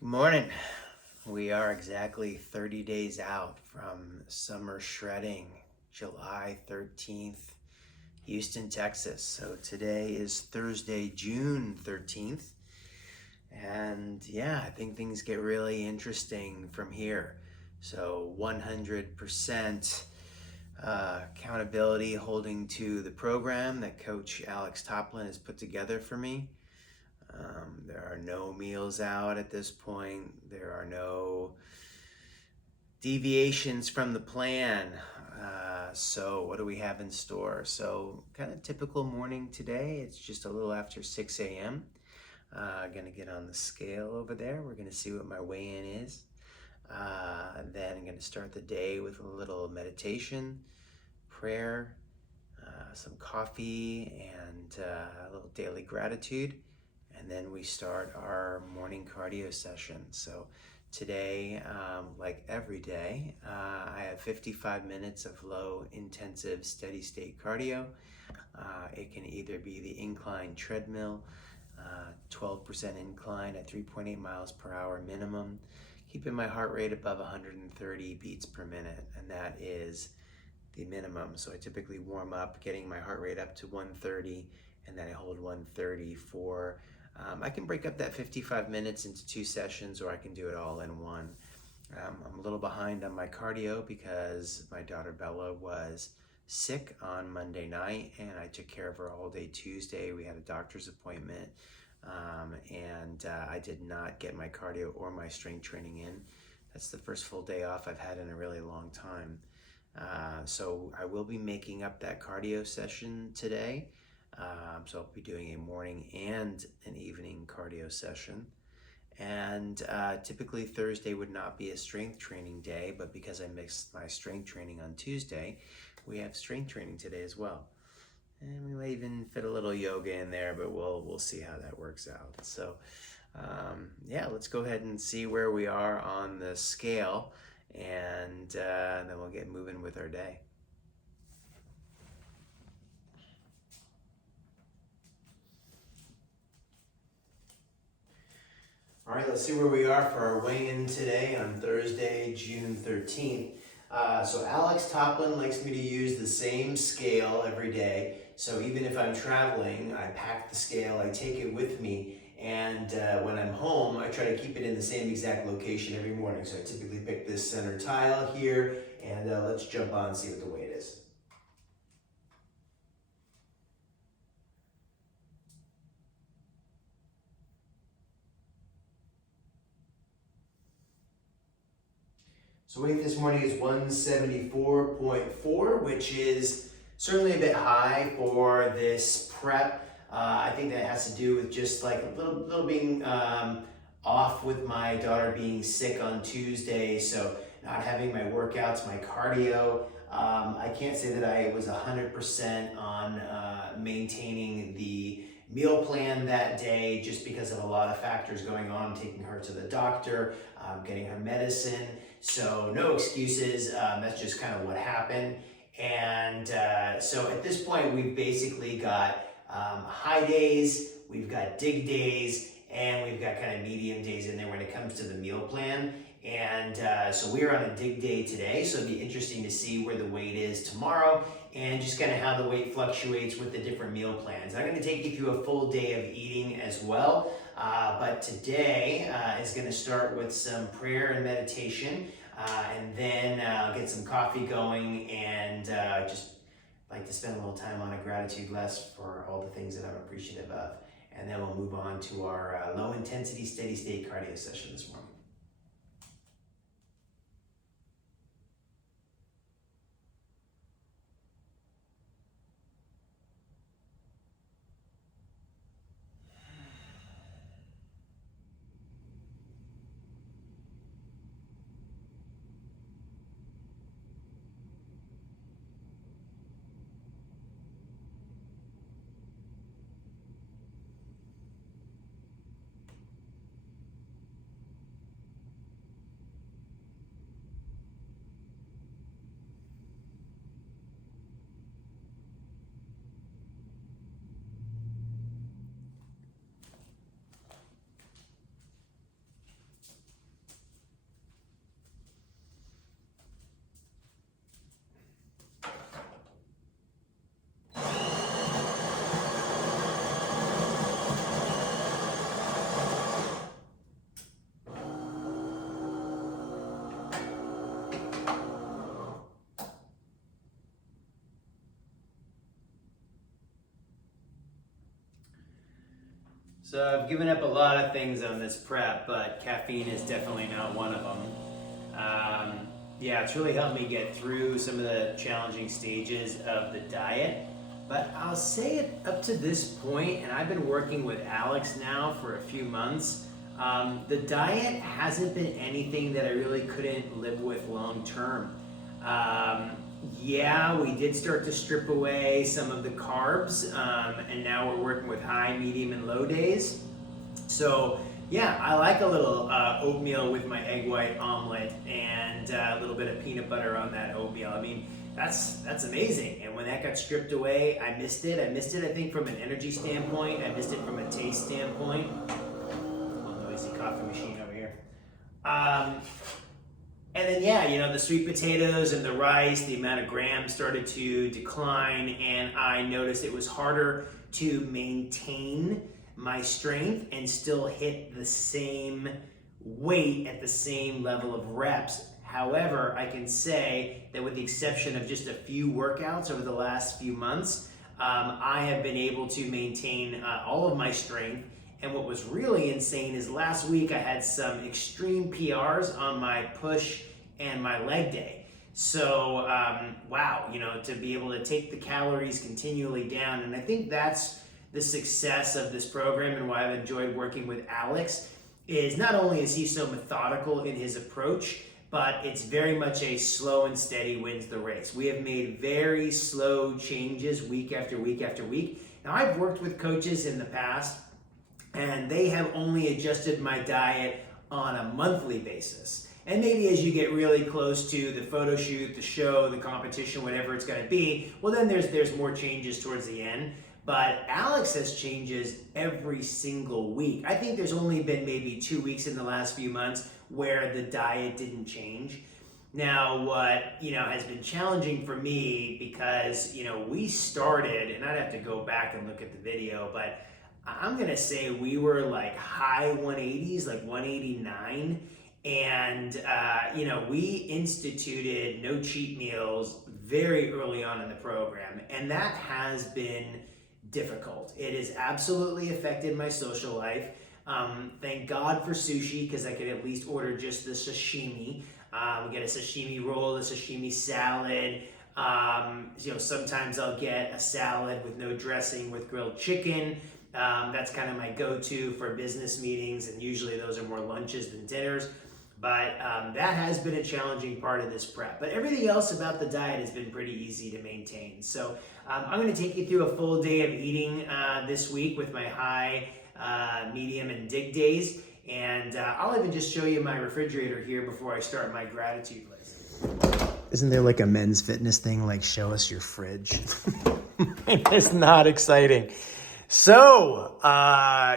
Good morning. We are exactly 30 days out from summer shredding, July 13th, Houston, Texas. So today is Thursday, June 13th. And yeah, I think things get really interesting from here. So 100% accountability holding to the program that Coach Alex Toplyn has put together for me. There are no meals out at this point. There are no deviations from the plan. So what do we have in store? So kind of typical morning today. It's just a little after 6 a.m. Gonna get on the scale over there. We're gonna see what my weigh-in is. Then I'm gonna start the day with a little meditation, prayer, some coffee, and a little daily gratitude. And then we start our morning cardio session. So today, like every day, I have 55 minutes of low intensive steady state cardio. It can either be the incline treadmill, 12% incline at 3.8 miles per hour minimum, keeping my heart rate above 130 beats per minute, and that is the minimum. So I typically warm up getting my heart rate up to 130, and then I hold 130 for I can break up that 55 minutes into 2 sessions, or I can do it all in one. I'm a little behind on my cardio because my daughter Bella was sick on Monday night, and I took care of her all day Tuesday. We had a doctor's appointment, and I did not get my cardio or my strength training in. That's the first full day off I've had in a really long time. So I will be making up that cardio session today. So I'll be doing a morning and an evening cardio session. And typically Thursday would not be a strength training day, but because I mixed my strength training on Tuesday, we have strength training today as well. And we might even fit a little yoga in there, but we'll see how that works out. So yeah, let's go ahead and see where we are on the scale, and then we'll get moving with our day. All right, let's see where we are for our weigh-in today on Thursday, June 13th. So Alex Toplyn likes me to use the same scale every day. So even if I'm traveling, I pack the scale, I take it with me, and when I'm home, I try to keep it in the same exact location every morning. So I typically pick this center tile here, and let's jump on and see what the weight is. So weight this morning is 174.4, which is certainly a bit high for this prep. I think that has to do with just like a little being off with my daughter being sick on Tuesday, so not having my workouts, my cardio. I can't say that I was 100% on maintaining the meal plan that day just because of a lot of factors going on, taking her to the doctor, getting her medicine. So no excuses, that's just kind of what happened. And so at this point, we've basically got high days, we've got dig days, and we've got kind of medium days in there when it comes to the meal plan. And so we're on a dig day today, so it'll be interesting to see where the weight is tomorrow and just kind of how the weight fluctuates with the different meal plans. I'm going to take you through a full day of eating as well, but today is going to start with some prayer and meditation, and then get some coffee going, and just like to spend a little time on a gratitude list for all the things that I'm appreciative of. And then we'll move on to our low intensity steady state cardio session this morning. So I've given up a lot of things on this prep, but caffeine is definitely not one of them. Yeah, it's really helped me get through some of the challenging stages of the diet. But I'll say it up to this point, and I've been working with Alex now for a few months, the diet hasn't been anything that I really couldn't live with long term. Yeah, we did start to strip away some of the carbs, and now we're working with high, medium, and low days. So yeah, I like a little oatmeal with my egg white omelet and a little bit of peanut butter on that oatmeal. I mean, that's amazing. And when that got stripped away, I missed it. I missed it, I think, from an energy standpoint. I missed it from a taste standpoint. Little noisy coffee machine over here. And then, yeah, you know, the sweet potatoes and the rice, the amount of grams started to decline, and I noticed it was harder to maintain my strength and still hit the same weight at the same level of reps. However, I can say that with the exception of just a few workouts over the last few months, I have been able to maintain all of my strength. And what was really insane is last week I had some extreme PRs on my push and my leg day. So, wow, you know, to be able to take the calories continually down. And I think that's the success of this program and why I've enjoyed working with Alex is not only is he so methodical in his approach, but it's very much a slow and steady wins the race. We have made very slow changes week after week after week. Now, I've worked with coaches in the past, and they have only adjusted my diet on a monthly basis. And maybe as you get really close to the photo shoot, the show, the competition, whatever it's going to be, well, then there's more changes towards the end. But Alex has changes every single week. I think there's only been maybe 2 weeks in the last few months where the diet didn't change. Now, what, you know, has been challenging for me because, you know, we started, and I'd have to go back and look at the video, but I'm gonna say we were like high 180s, like 189. And, you know, we instituted no cheat meals very early on in the program. And that has been difficult. It has absolutely affected my social life. Thank God for sushi, because I could at least order just the sashimi. Get a sashimi roll, a sashimi salad. You know, sometimes I'll get a salad with no dressing with grilled chicken. That's kind of my go-to for business meetings, and usually those are more lunches than dinners. But that has been a challenging part of this prep. But everything else about the diet has been pretty easy to maintain. So I'm going to take you through a full day of eating this week with my high, medium, and dig days. And I'll even just show you my refrigerator here before I start my gratitude list. Isn't there like a men's fitness thing, like show us your fridge? It's not exciting. So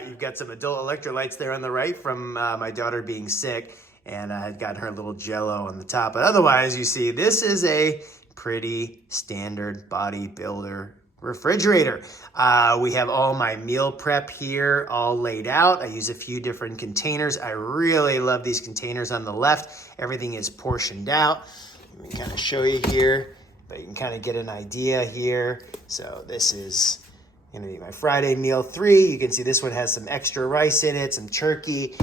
you've got some adult electrolytes there on the right from my daughter being sick. And I had gotten her a little Jello on the top. But otherwise, you see, this is a pretty standard bodybuilder refrigerator. We have all my meal prep here all laid out. I use a few different containers. I really love these containers on the left. Everything is portioned out. Let me kind of show you here, but you can kind of get an idea here. So this is gonna be my Friday meal 3. You can see this one has some extra rice in it, some turkey.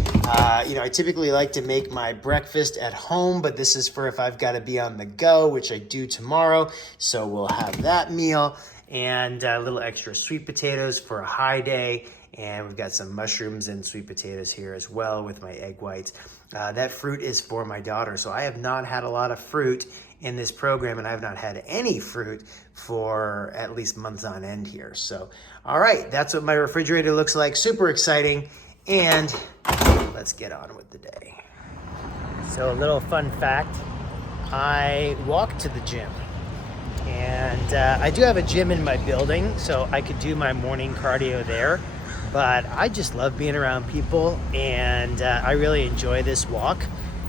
You know, I typically like to make my breakfast at home, but this is for if I've got to be on the go, which I do tomorrow. So we'll have that meal, and a little extra sweet potatoes for a high day. And we've got some mushrooms and sweet potatoes here as well with my egg whites. That fruit is for my daughter. So I have not had a lot of fruit in this program, and I've not had any fruit for at least months on end here. So, all right, that's what my refrigerator looks like. Super exciting. And let's get on with the day. So a little fun fact, I walk to the gym. And I do have a gym in my building, so I could do my morning cardio there. But I just love being around people, and I really enjoy this walk.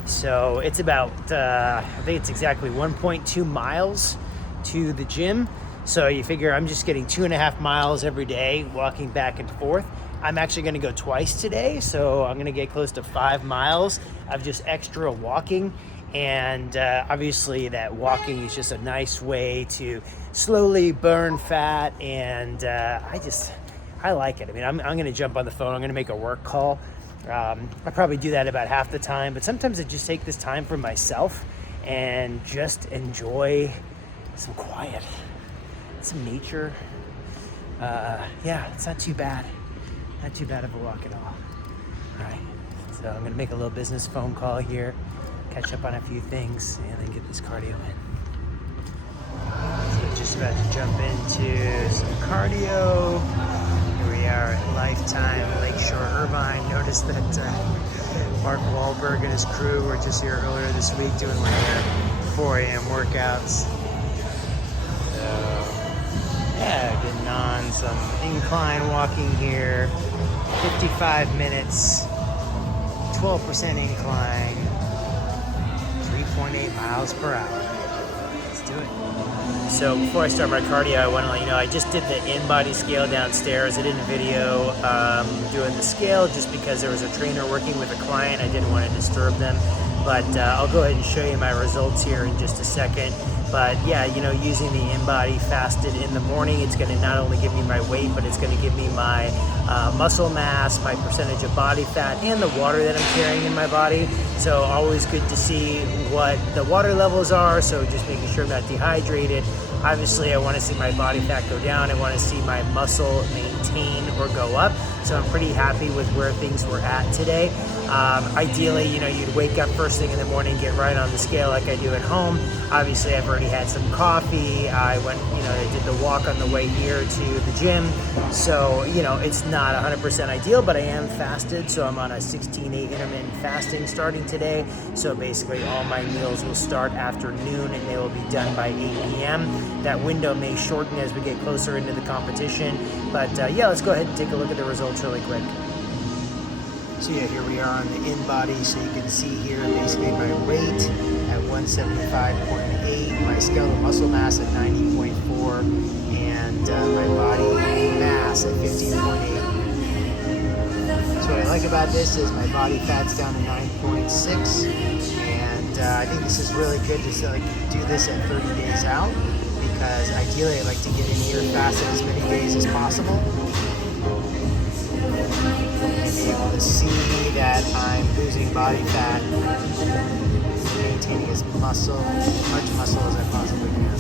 So it's about, I think it's exactly 1.2 miles to the gym. So you figure I'm just getting 2.5 miles every day, walking back and forth. I'm actually gonna go twice today, so I'm gonna get close to 5 miles of just extra walking. And obviously that walking is just a nice way to slowly burn fat. And I like it. I mean, I'm going to jump on the phone. I'm going to make a work call. I probably do that about half the time, but sometimes I just take this time for myself and just enjoy some quiet, some nature. Yeah, it's not too bad. Not too bad of a walk at all. All right, so I'm gonna make a little business phone call here, catch up on a few things, and then get this cardio in. So just about to jump into some cardio. Here we are at Lifetime Lakeshore Irvine. Notice that Mark Wahlberg and his crew were just here earlier this week doing one of their 4 a.m. workouts. Yeah, getting on some incline walking here. 55 minutes, 12% incline, 3.8 miles per hour. Let's do it. So before I start my cardio, I want to let you know I just did the in-body scale downstairs. I did a video doing the scale just because there was a trainer working with a client. I didn't want to disturb them. But I'll go ahead and show you my results here in just a second. But yeah, you know, using the in-body fasted in the morning, it's going to not only give me my weight, but it's going to give me my muscle mass, my percentage of body fat, and the water that I'm carrying in my body. So always good to see what the water levels are. So just making sure I'm not dehydrated. Obviously, I want to see my body fat go down. I want to see my muscle maintain or go up. So I'm pretty happy with where things were at today. Ideally, you know, you'd wake up first thing in the morning, get right on the scale like I do at home. Obviously, I've already had some coffee. I went, you know, I did the walk on the way here to the gym. So, you know, it's not 100% ideal, but I am fasted. So I'm on a 16-8 intermittent fasting starting today. So basically all my meals will start after noon and they will be done by 8 p.m. That window may shorten as we get closer into the competition. But yeah, let's go ahead and take a look at the results really quick. So yeah, here we are on the in-body, so you can see here basically my weight at 175.8, my skeletal muscle mass at 90.4, and my body mass at 15.8. So what I like about this is my body fat's down to 9.6, and I think this is really good to do this at 30 days out, because ideally I'd like to get in here fasted as many days as possible. And be able to see that I'm losing body fat, maintaining as much muscle as I possibly can.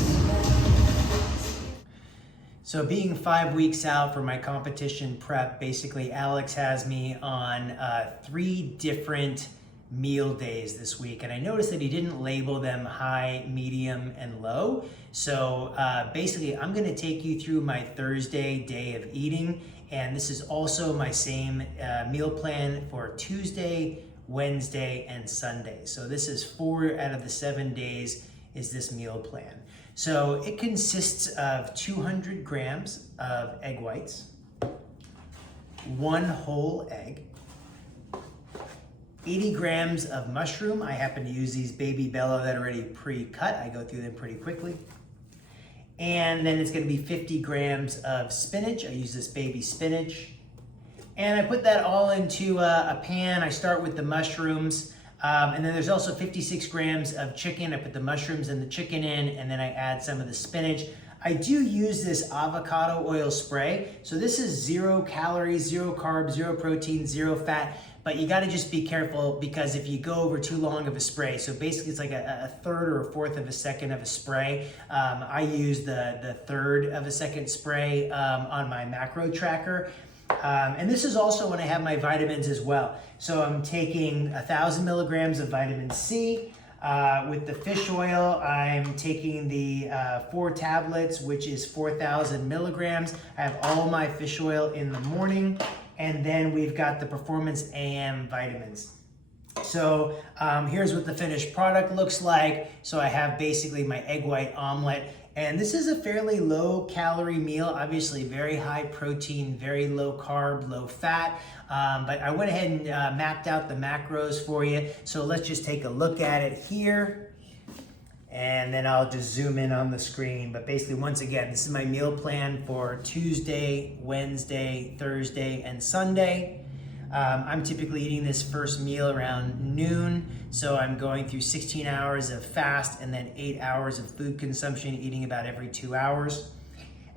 So being 5 weeks out for my competition prep, basically Alex has me on 3 different meal days this week, and I noticed that he didn't label them high, medium, and low. So basically I'm going to take you through my Thursday day of eating, and this is also my same meal plan for Tuesday, Wednesday, and Sunday. So this is 4 out of the 7 days is this meal plan. So it consists of 200 grams of egg whites, 1 whole egg, 80 grams of mushroom. I happen to use these Baby Bella that are already pre-cut. I go through them pretty quickly. And then it's gonna be 50 grams of spinach. I use this baby spinach. And I put that all into a pan. I start with the mushrooms. And then there's also 56 grams of chicken. I put the mushrooms and the chicken in, and then I add some of the spinach. I do use this avocado oil spray. So this is 0 calories, 0 carbs, 0 protein, 0 fat. But you gotta just be careful, because if you go over too long of a spray, so basically it's like a third or a fourth of a second of a spray. I use the third of a second spray on my macro tracker. And this is also when I have my vitamins as well. So I'm taking 1,000 milligrams of vitamin C. With the fish oil, I'm taking the 4 tablets, which is 4,000 milligrams. I have all my fish oil in the morning. And then we've got the Performance AM vitamins. So here's what the finished product looks like. So I have basically my egg white omelet. And this is a fairly low calorie meal, obviously very high protein, very low carb, low fat. But I went ahead and mapped out the macros for you. So let's just take a look at it here. And then I'll just zoom in on the screen. But basically, once again, this is my meal plan for Tuesday, Wednesday, Thursday, and Sunday. I'm typically eating this first meal around noon. So I'm going through 16 hours of fast and then 8 hours of food consumption, eating about every 2 hours.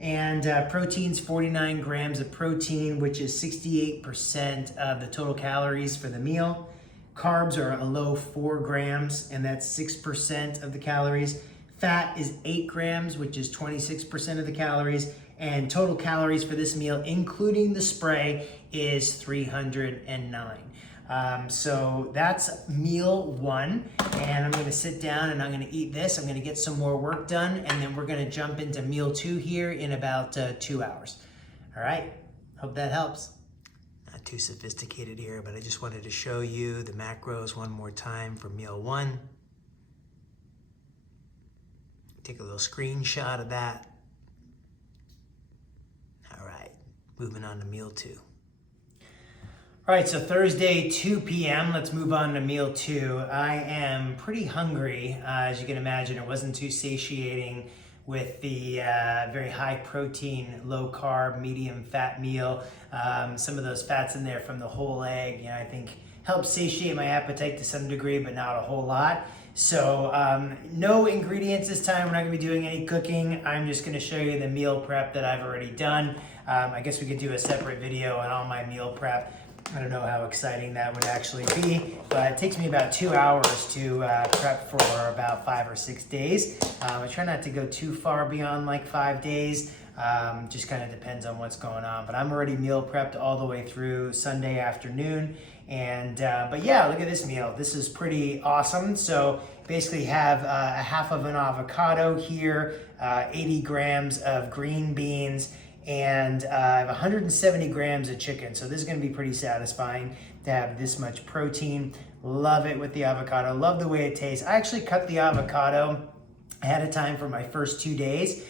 And protein's 49 grams of protein, which is 68% of the total calories for the meal. Carbs are a low 4 grams, and that's 6% of the calories. Fat is 8 grams, which is 26% of the calories. And total calories for this meal, including the spray, is 309. So that's meal 1, and I'm going to sit down and I'm going to eat this. I'm going to get some more work done, and then we're going to jump into meal 2 here in about 2 hours. All right, hope that helps. Not too sophisticated here, but I just wanted to show you the macros one more time for meal 1. Take a little screenshot of that. All right, moving on to meal 2. All right, so Thursday, 2 p.m., let's move on to meal 2. I am pretty hungry. As you can imagine, it wasn't too satiating with the very high protein, low carb, medium fat meal. Some of those fats in there from the whole egg, I think helps satiate my appetite to some degree, but not a whole lot. So no ingredients this time. We're not gonna be doing any cooking. I'm just gonna show you the meal prep that I've already done. I guess we could do a separate video on all my meal prep. I don't know how exciting that would actually be, but it takes me about 2 hours to prep for about 5 or 6 days. I try not to go too far beyond like 5 days. Just kind of depends on what's going on, but I'm already meal prepped all the way through Sunday afternoon. And but yeah, look at this meal. This is pretty awesome. So basically have a half of an avocado here, 80 grams of green beans, and I have 170 grams of chicken. So this is going to be pretty satisfying to have this much protein. Love it with the avocado. Love the way it tastes. I actually cut the avocado ahead of time for my first 2 days.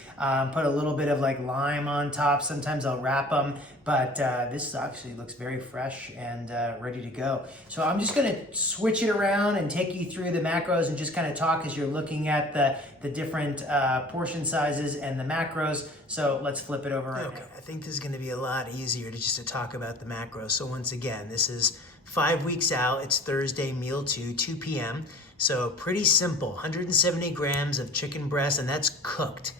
Put a little bit of like lime on top. Sometimes I'll wrap them, but this actually looks very fresh and ready to go. So I'm just gonna switch it around and take you through the macros and just kind of talk as you're looking at the different portion sizes and the macros. So let's flip it over right now. I think this is gonna be a lot easier to talk about the macros. So once again, this is 5 weeks out. It's Thursday, meal 2, 2 p.m. So pretty simple, 170 grams of chicken breast, and that's cooked.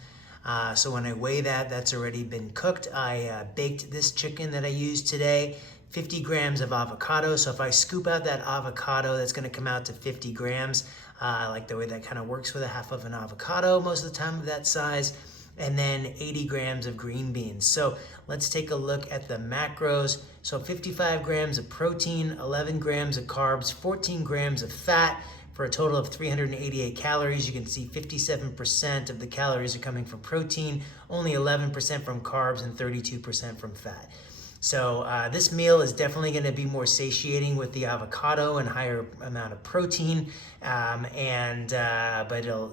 So when I weigh that, that's already been cooked. I baked this chicken that I used today, 50 grams of avocado. So if I scoop out that avocado, that's gonna come out to 50 grams. I like the way that kind of works with a half of an avocado most of the time of that size. And then 80 grams of green beans. So let's take a look at the macros. So 55 grams of protein, 11 grams of carbs, 14 grams of fat, for a total of 388 calories. You can see 57% of the calories are coming from protein, only 11% from carbs, and 32% from fat. So this meal is definitely going to be more satiating with the avocado and higher amount of protein. But it'll,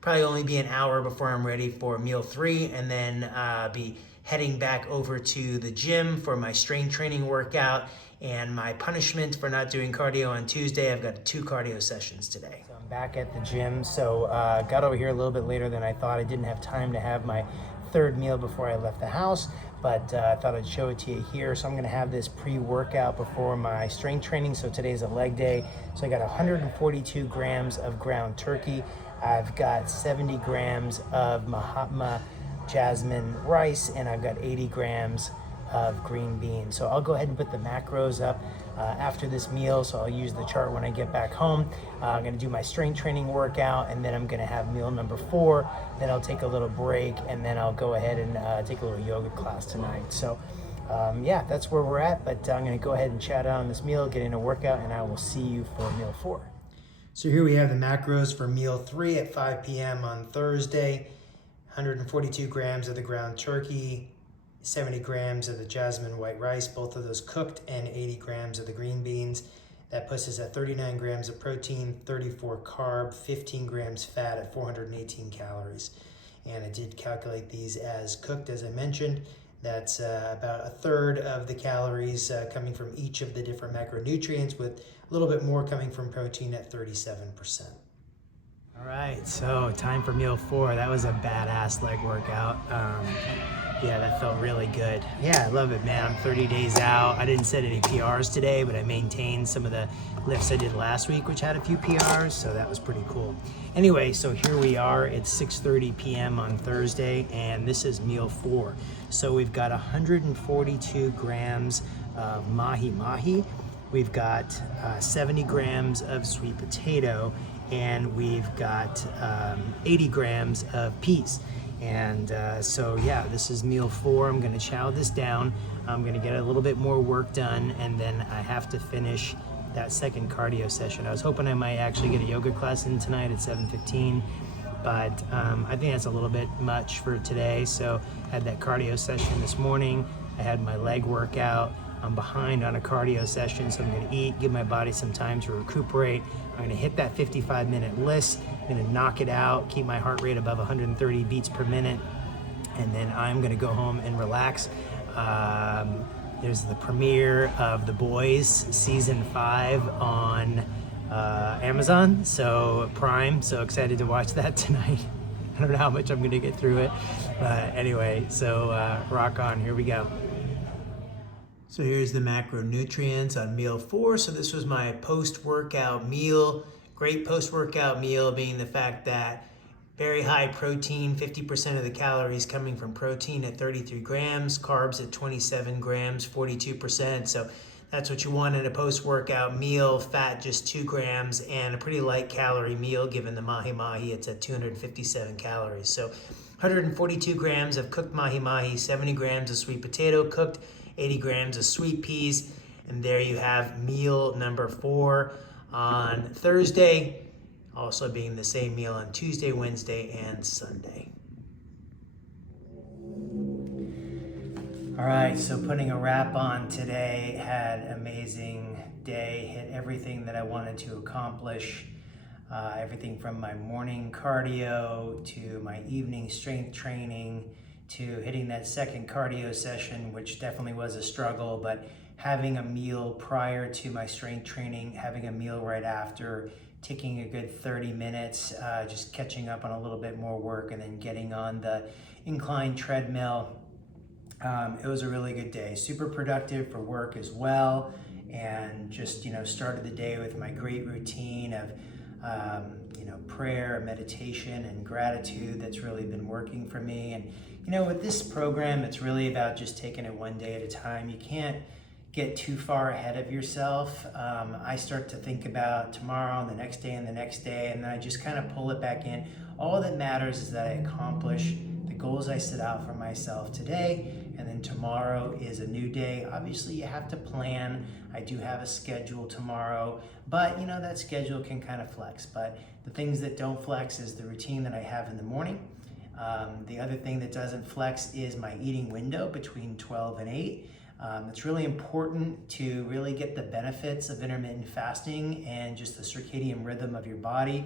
probably only be an hour before I'm ready for meal 3, and then be heading back over to the gym for my strength training workout. And my punishment for not doing cardio on Tuesday, I've got 2 cardio sessions today. So I'm back at the gym. So got over here a little bit later than I thought. I didn't have time to have my 3rd meal before I left the house, but I thought I'd show it to you here. So I'm gonna have this pre-workout before my strength training. So today's a leg day. So I got 142 grams of ground turkey. I've got 70 grams of Mahatma jasmine rice, and I've got 80 grams of green beans. So I'll go ahead and put the macros up after this meal. So I'll use the chart when I get back home. I'm gonna do my strength training workout, and then I'm gonna have meal number 4. Then I'll take a little break, and then I'll go ahead and take a little yoga class tonight. So yeah, that's where we're at, but I'm gonna go ahead and chat out on this meal, get in a workout, and I will see you for meal 4. So here we have the macros for meal 3 at 5 p.m. on Thursday. 142 grams of the ground turkey, 70 grams of the jasmine white rice, both of those cooked, and 80 grams of the green beans. That puts us at 39 grams of protein, 34 carb, 15 grams fat at 418 calories. And I did calculate these as cooked, as I mentioned. That's about 1/3 of the calories coming from each of the different macronutrients, with a little bit more coming from protein at 37%. All right, so time for meal 4. That was a badass leg workout. Yeah, that felt really good. Yeah, I love it, man. I'm 30 days out. I didn't set any PRs today, but I maintained some of the lifts I did last week, which had a few PRs, so that was pretty cool. Anyway, so here we are. It's 6:30 p.m. on Thursday, and this is meal 4. So we've got 142 grams of mahi-mahi. We've got 70 grams of sweet potato, and we've got 80 grams of peas. And so yeah, this is meal 4. I'm gonna chow this down. I'm gonna get a little bit more work done, and then I have to finish that second cardio session. I was hoping I might actually get a yoga class in tonight at 7:15, but I think that's a little bit much for today. So I had that cardio session this morning. I had my leg workout. I'm behind on a cardio session, so I'm gonna eat, give my body some time to recuperate. I'm gonna hit that 55-minute list. I'm gonna knock it out, keep my heart rate above 130 beats per minute, and then I'm gonna go home and relax. There's the premiere of The Boys season 5 on Amazon, so Prime. So excited to watch that tonight. I don't know how much I'm gonna get through it, but anyway, so rock on, here we go. So here's the macronutrients on meal 4. So this was my post-workout meal. Great post-workout meal being the fact that very high protein, 50% of the calories coming from protein at 33 grams, carbs at 27 grams, 42%. So that's what you want in a post-workout meal. Fat just 2 grams, and a pretty light calorie meal given the mahi-mahi. It's at 257 calories. So 142 grams of cooked mahi-mahi, 70 grams of sweet potato cooked, 80 grams of sweet peas, and there you have meal number 4 on Thursday, also being the same meal on Tuesday, Wednesday, and Sunday. All right, so putting a wrap on today, had an amazing day, hit everything that I wanted to accomplish, everything from my morning cardio to my evening strength training, to hitting that second cardio session, which definitely was a struggle, but having a meal prior to my strength training, having a meal right after, taking a good 30 minutes, just catching up on a little bit more work, and then getting on the incline treadmill. It was a really good day, super productive for work as well, and just, started the day with my great routine of prayer, meditation, and gratitude that's really been working for me. And with this program, it's really about just taking it one day at a time. You can't get too far ahead of yourself. I start to think about tomorrow and the next day and the next day, and then I just kind of pull it back in. All that matters is that I accomplish the goals I set out for myself today, and then tomorrow is a new day. Obviously, you have to plan. I do have a schedule tomorrow, but that schedule can kind of flex. But the things that don't flex is the routine that I have in the morning. The other thing that doesn't flex is my eating window between 12 and 8. It's really important to really get the benefits of intermittent fasting and just the circadian rhythm of your body.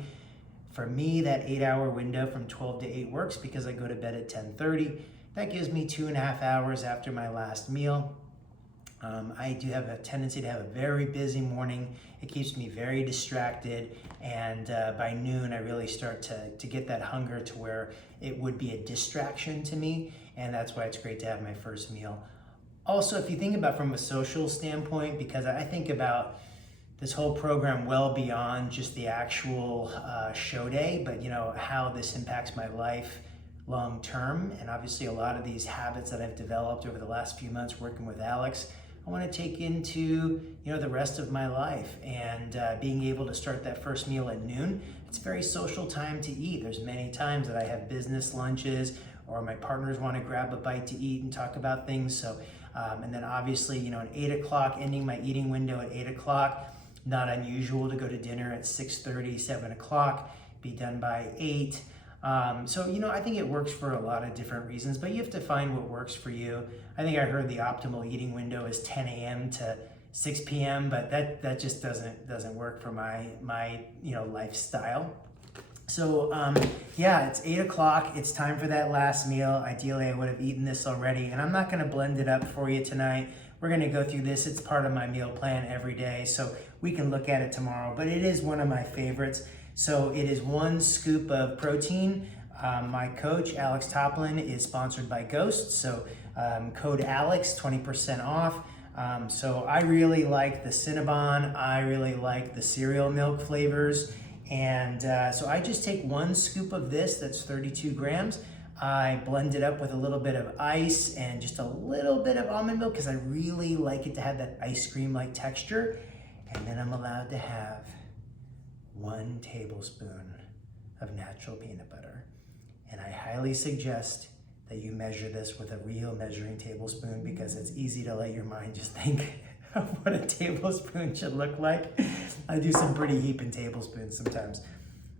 For me, that 8-hour window from 12 to 8 works because I go to bed at 10:30. That gives me 2.5 hours after my last meal. I do have a tendency to have a very busy morning. It keeps me very distracted, and by noon I really start to get that hunger to where it would be a distraction to me, and that's why it's great to have my first meal. Also, if you think about from a social standpoint, because I think about this whole program well beyond just the actual show day, but how this impacts my life long term, and obviously a lot of these habits that I've developed over the last few months working with Alex, I want to take into the rest of my life. And being able to start that first meal at noon, it's a very social time to eat. There's many times that I have business lunches, or my partners want to grab a bite to eat and talk about things. So and then obviously at 8 o'clock, ending my eating window at 8 o'clock. Not unusual to go to dinner at 6:30, 7 o'clock, be done by 8. So I think it works for a lot of different reasons, but you have to find what works for you. I think I heard the optimal eating window is 10 a.m. to 6 p.m., but that just doesn't work for my lifestyle. So it's 8 o'clock. It's time for that last meal. Ideally, I would have eaten this already, and I'm not going to blend it up for you tonight. We're going to go through this. It's part of my meal plan every day, so we can look at it tomorrow, but it is one of my favorites. So it is 1 scoop of protein. My coach, Alex Toplyn, is sponsored by Ghost, so code Alex, 20% off. So I really like the Cinnabon, I really like the cereal milk flavors, and so I just take 1 scoop of this, that's 32 grams. I blend it up with a little bit of ice and just a little bit of almond milk because I really like it to have that ice cream-like texture. And then I'm allowed to have 1 tablespoon of natural peanut butter. And I highly suggest that you measure this with a real measuring tablespoon because it's easy to let your mind just think of what a tablespoon should look like. I do some pretty heaping tablespoons sometimes.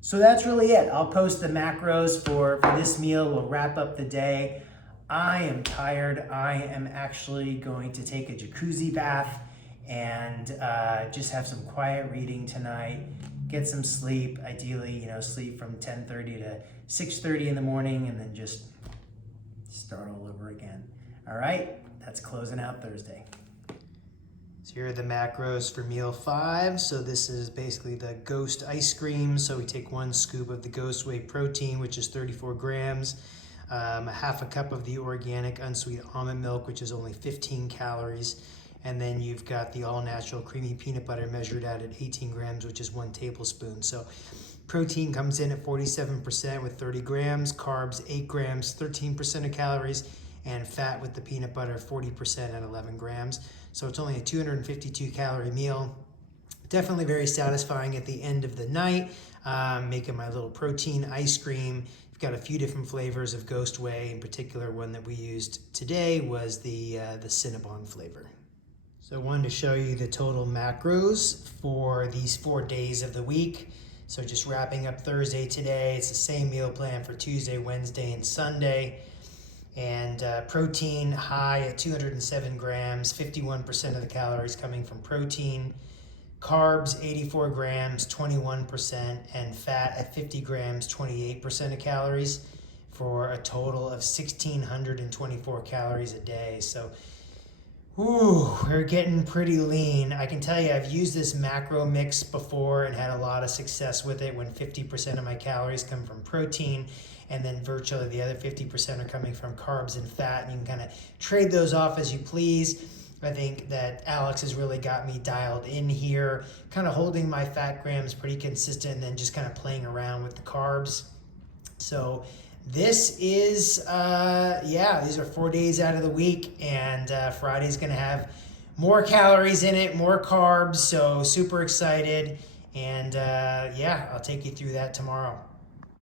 So that's really it. I'll post the macros for this meal. We'll wrap up the day. I am tired. I am actually going to take a jacuzzi bath and just have some quiet reading tonight, get some sleep, ideally, sleep from 10:30 to 6:30 in the morning, and then just start all over again. All right, that's closing out Thursday. So here are the macros for meal 5. So this is basically the Ghost ice cream. So we take 1 scoop of the Ghost whey protein, which is 34 grams, a half a cup of the organic unsweet almond milk, which is only 15 calories. And then you've got the all-natural creamy peanut butter measured out at 18 grams, which is 1 tablespoon. So protein comes in at 47% with 30 grams, carbs 8 grams, 13% of calories, and fat with the peanut butter 40% at 11 grams. So it's only a 252 calorie meal. Definitely very satisfying at the end of the night. Making my little protein ice cream. We've got a few different flavors of Ghost Whey. In particular, one that we used today was the Cinnabon flavor. So I wanted to show you the total macros for these 4 days of the week. So just wrapping up Thursday today, it's the same meal plan for Tuesday, Wednesday, and Sunday. And protein high at 207 grams, 51% of the calories coming from protein. Carbs, 84 grams, 21%, and fat at 50 grams, 28% of calories, for a total of 1,624 calories a day. So we're getting pretty lean. I can tell you I've used this macro mix before and had a lot of success with it when 50% of my calories come from protein and then virtually the other 50% are coming from carbs and fat, and you can kind of trade those off as you please. I think that Alex has really got me dialed in here, kind of holding my fat grams pretty consistent and then just kind of playing around with the carbs. So this is, these are 4 days out of the week, and Friday's going to have more calories in it, more carbs, so super excited. And I'll take you through that tomorrow.